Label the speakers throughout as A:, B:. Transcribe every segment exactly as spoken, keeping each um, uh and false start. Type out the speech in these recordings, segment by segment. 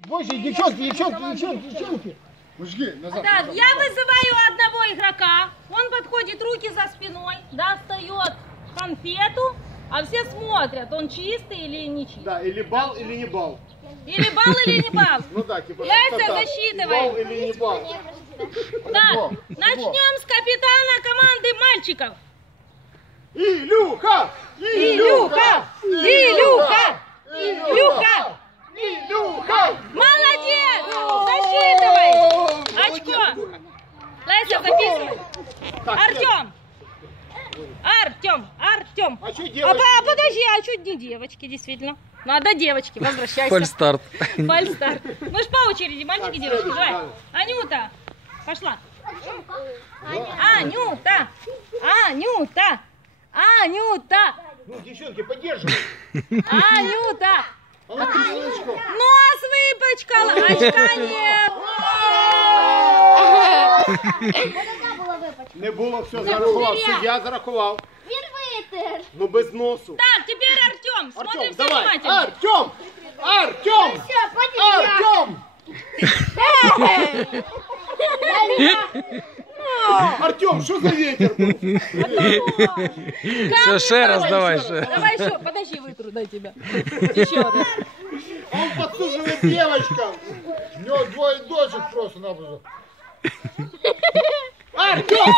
A: Больше, девчонки, девчонки, девчонки, девчонки. Мужики, назад.
B: Так, я вызываю одного игрока. Он подходит, руки за спиной, достает конфету, а все смотрят, он чистый или не чистый.
A: Да, или бал, или не бал.
B: Или бал, или не бал.
A: Ну да, типа.
B: Леся, засчитывай.
A: Бал или не бал.
B: Так, начнем с капитана команды мальчиков.
A: Илюха!
B: Илюха! Илюха! Илюха!
A: Илюха!
B: Молодец! Засчитывай! Очко! Леся, записывай. Артем! Артем! Артем!
A: А что
B: А,
A: делать?
B: а подожди, а что не девочки, действительно? Надо девочки, возвращайся.
C: Фальстарт.
B: Фальстарт. Мы ж по очереди, мальчики, девочки. Давай. Анюта, пошла. Анюта! Анюта! Анюта!
A: Ну, девчонки, поддерживай.
B: Анюта!
A: Она крылышко.
B: Нос выпачкала, очка нет.
A: Не було, все, зарахував. Суддя зарахував.
D: Він витер.
A: Ну без носу.
B: Так, теперь Артем. Смотрим
A: Артем,
B: все
A: давай.
B: внимательно.
A: Артем! Артем!
D: Все, подивіться.
A: Артем! Артем, що за ветер був?
C: Все, ще раз, давай ще.
B: Давай еще, подожди, вытру, дай тебя. Еще раз.
A: Он подсуживает девочкам. У него двое дочек просто-напросто. Артем!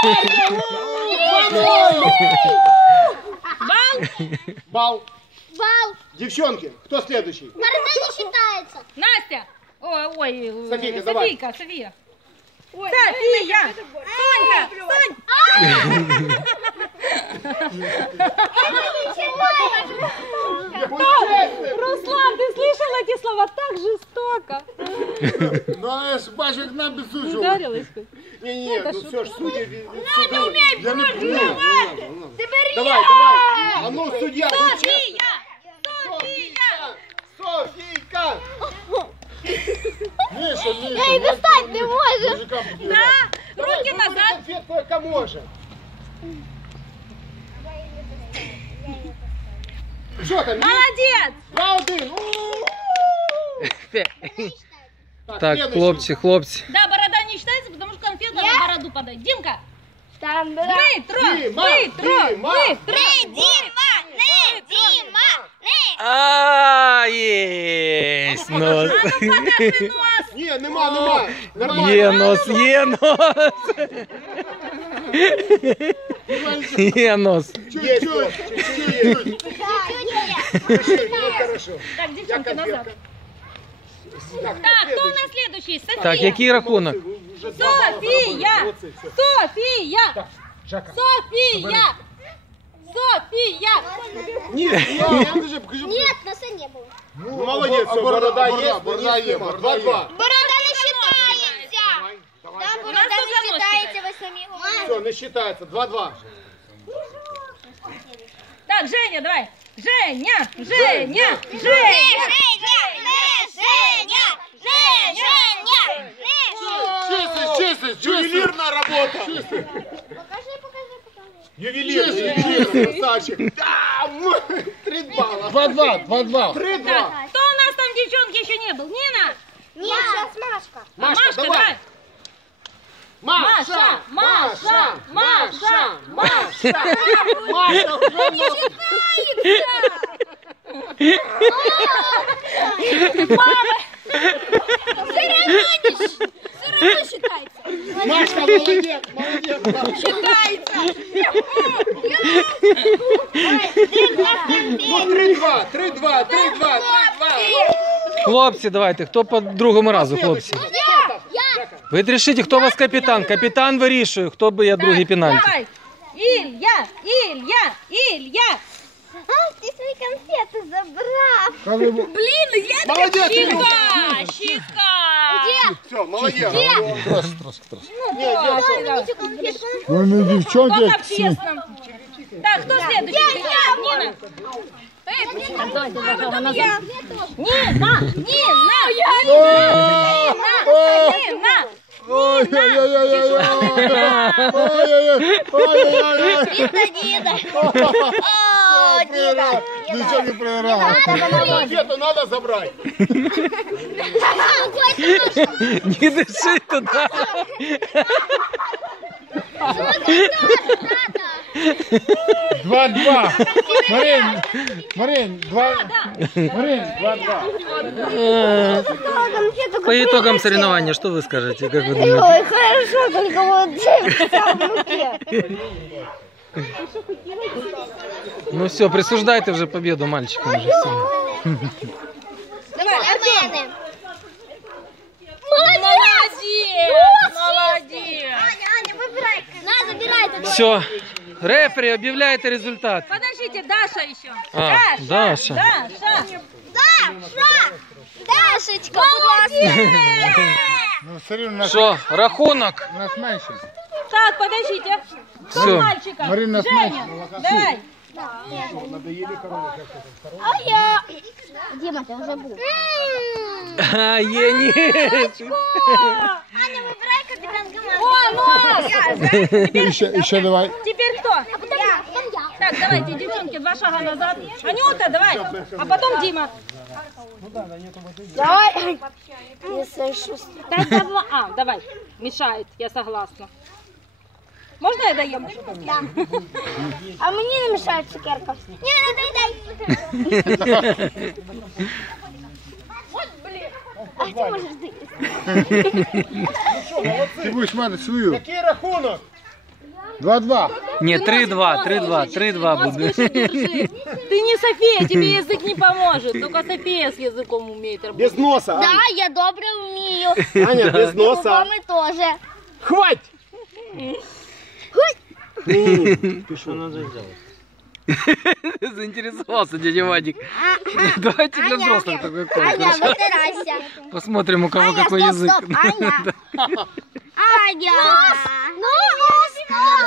B: Бал.
A: Бал.
D: Бал.
A: Девчонки, кто следующий?
D: Борода не считается.
B: Настя. Ой, ой.
A: Софийка, давай.
B: Софийка, София. София. Сонька. Сонь. Руслан, ты слышал эти слова? Так жестоко.
A: Ну она ж бачит нам без сужу.
B: Ударилась.
A: Не-не, ну все ж судья.
D: Надо уметь против.
A: Давай, давай. А ну, судья, будь
B: София.
A: честный. Софийка! Миша, Миша.
D: Я и достать не можешь.
A: Мужикам такие
B: Да,
A: надо.
B: руки
A: Давай,
B: назад.
A: конфетку, яка може. Що там?
B: Молодец.
A: Два один.
C: Так,
A: следующий.
C: хлопці, хлопці.
B: Да, борода не считается, потому что конфета на бороду падает. Димка.
D: Там
B: Быстро,
A: Дима,
B: быстро,
A: Дима.
B: быстро.
D: Дима, не, Дима, не.
C: А, єсть нос.
B: А ну покажи нос.
A: Ні, нема, нема. Нормально.
C: Є нос, є нос. Є нос.
A: Чуть-чуть, чуть-чуть. Чуть-чуть, ну хорошо.
B: Так,
A: Я
B: девчонки, назад.
A: конфетка. Так,
B: Так, кто у нас следующий? София.
C: Так, який рахунок?
A: Уже два балла
B: София!
A: заработали. Молодцы, всё.
B: София!
A: Так, Жака.
B: София! София!
A: Нет, я уже покажу.
D: Нет, носа не было.
A: Ну, молодец, все, борода есть,
E: борода есть, борода
A: два-два.
D: Борода не считается.
A: Давай,
D: Да,
A: давай.
D: борода
B: нас
D: не
B: кто
D: считается, вы сами говорите.
A: Все, не считается, два-два.
B: Так, Женя, давай! Женя! Женя!
D: Женя,
B: Женя!
D: Женя, Женя,
A: Чистый, чистый, ювелирная работа. Чистый.
D: Покажи, покажи, покажи.
A: Ювелирный, ювелирный, красавчик. Да, мы, три балла.
E: Два-два, два-два.
A: Три-два.
B: Так, кто у нас там девчонки еще не был? Нина?
D: Нет, сейчас Машка.
B: А,
A: Машка,
B: Машка,
A: давай.
B: давай!
A: Маша,
B: Маша, Маша,
A: Маша, Маша, уже нос.
D: Все равно считается.
A: Машка, молодец, молодец.
D: Считается.
A: Ну, три-два, три-два, три-два, три-два.
C: Хлопці, давайте, хто по другому разу, хлопці?
D: Я.
C: Ви рішите, хто у вас капітан. Капітан вирішує, хто би я другий пенальті.
B: Давай! Илья! Илья! Илья!
D: А, ты свои конфеты забрал.
B: Блин, я
A: Молодец,
B: Щека! Щека!
D: Где?
A: Все, молодец.
E: Трошки, трошки, трошки.
B: Ну, да, да.
E: Ну, ну, девчонки,
B: Кто
E: як
B: как
E: всі.
B: честно. Так, кто следующий? Нина! Эй, давайте сначала назад. Нина! Нина! Нина! Нина!
E: Ой-ой-ой-ой-ой. Ой-ой-ой. Ой-ой-ой.
D: Дида, Дида. О, Дида.
E: Девчонки проиграли.
A: Конфету надо забрать.
C: Не дыши туда.
E: Два-два. Марин, Марин, два. Марин, два-два.
C: По итогам соревнования, что вы скажете? Как вы думаете?
D: Ой, хорошо, только вот в руке.
C: Ну все, присуждайте уже победу мальчикам. Уже все.
D: Давай, Артем.
B: Молодец! Молодец!
D: Аня, Аня, выбирай. На, забирай. тогда.
C: Все, рефери, объявляйте результат.
B: Подождите, Даша еще.
C: А, Даша.
B: Даша.
D: Даша! Дашечка, будь ласка.
E: Ну, смотри, у нас,
C: Що, рахунок?
E: у нас менше.
B: Так, подождите. Кто
C: Всё.
B: мальчика?
E: Марина,
B: Женя, давай.
D: А я... Дима, ты уже был.
C: А, є, ні.
D: Аня, выбирай капитан команды.
B: О, ну!
E: І ще, і ще давай.
B: Теперь кто? Так, давайте, девчонки, два шага назад. Анюта, давай. А потом Дима.
D: Давай. Не слышу.
B: Так, давай. А, давай. Мешает, я согласна. Можно я доем?
D: Да. А мне не мешает цукерка. Не, ну дай, дай. Вот, блин. А ты можешь доесть.
E: Ти будеш мати свою.
A: Який рахунок?
E: Два-два.
C: Ні, три-два, три-два, три-два
B: Вот
C: буде.
B: выше держи. Ты не София, тебе язык не поможет. Только София с языком умеет работать.
A: Без носа,
D: Да,
A: Аня.
D: я добре умею.
A: Аня, без носа.
D: Губами тоже.
A: Хвать!
C: Заинтересовался дядя Вадик. Давайте для взрослых такой
D: Аня,
C: конкурс.
D: вытирайся.
C: Посмотрим, у кого
D: Аня,
C: какой
D: стоп,
C: язык.
D: стоп, Аня. Аня. Нос.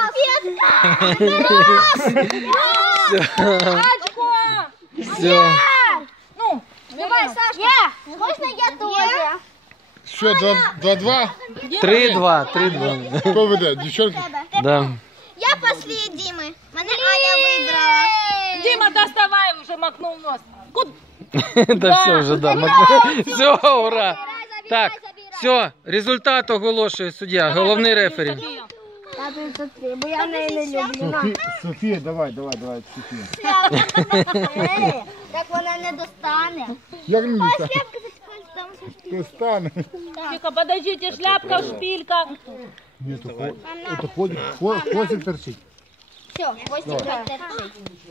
D: Нос.
B: Очко!
C: Все.
B: Ну,
D: Давай, Сашка. Я. Можно я тоже?
E: Що, два- два-два?
C: Три-два, три-два.
E: Хто веде? Дівчонки?
C: Да.
D: Я после Димы. Мене Аня вибрала.
B: Дима, доставай, уже макнул нос. Куда?
C: Да все вже, да. Все, ура. Так, все, результат оголошує суддя, головний рефері.
D: Я тут три, бо я неї не люблю. На.
E: Софі- Софія, давай, давай, давай, Софія.
D: Е, Так вона не достане.
E: Як не дістане? То стане.
B: Тихо, подождите, шляпка, шпилька.
E: Ні, то хо- ото ходить, хо- хвостик торчить.
D: Все, хвостик терчить.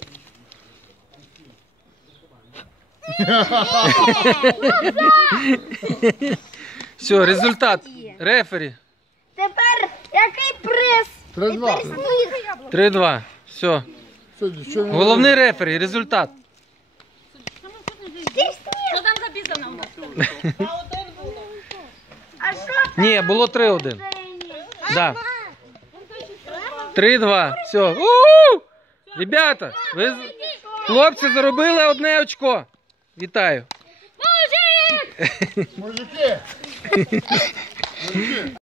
C: Все, результат. Рефері.
D: Тепер який приз?
E: Три-два.
C: Три-два. Все.
E: Що, дівчонки?
C: Головний рефері, результат.
B: Что там записано у нас?
D: А що?
C: Ні, було три-один. Да. Три-два. Все. У-у-у! Ребята, ви з- хлопці заробили одне очко. Вітаю.
E: Мужики!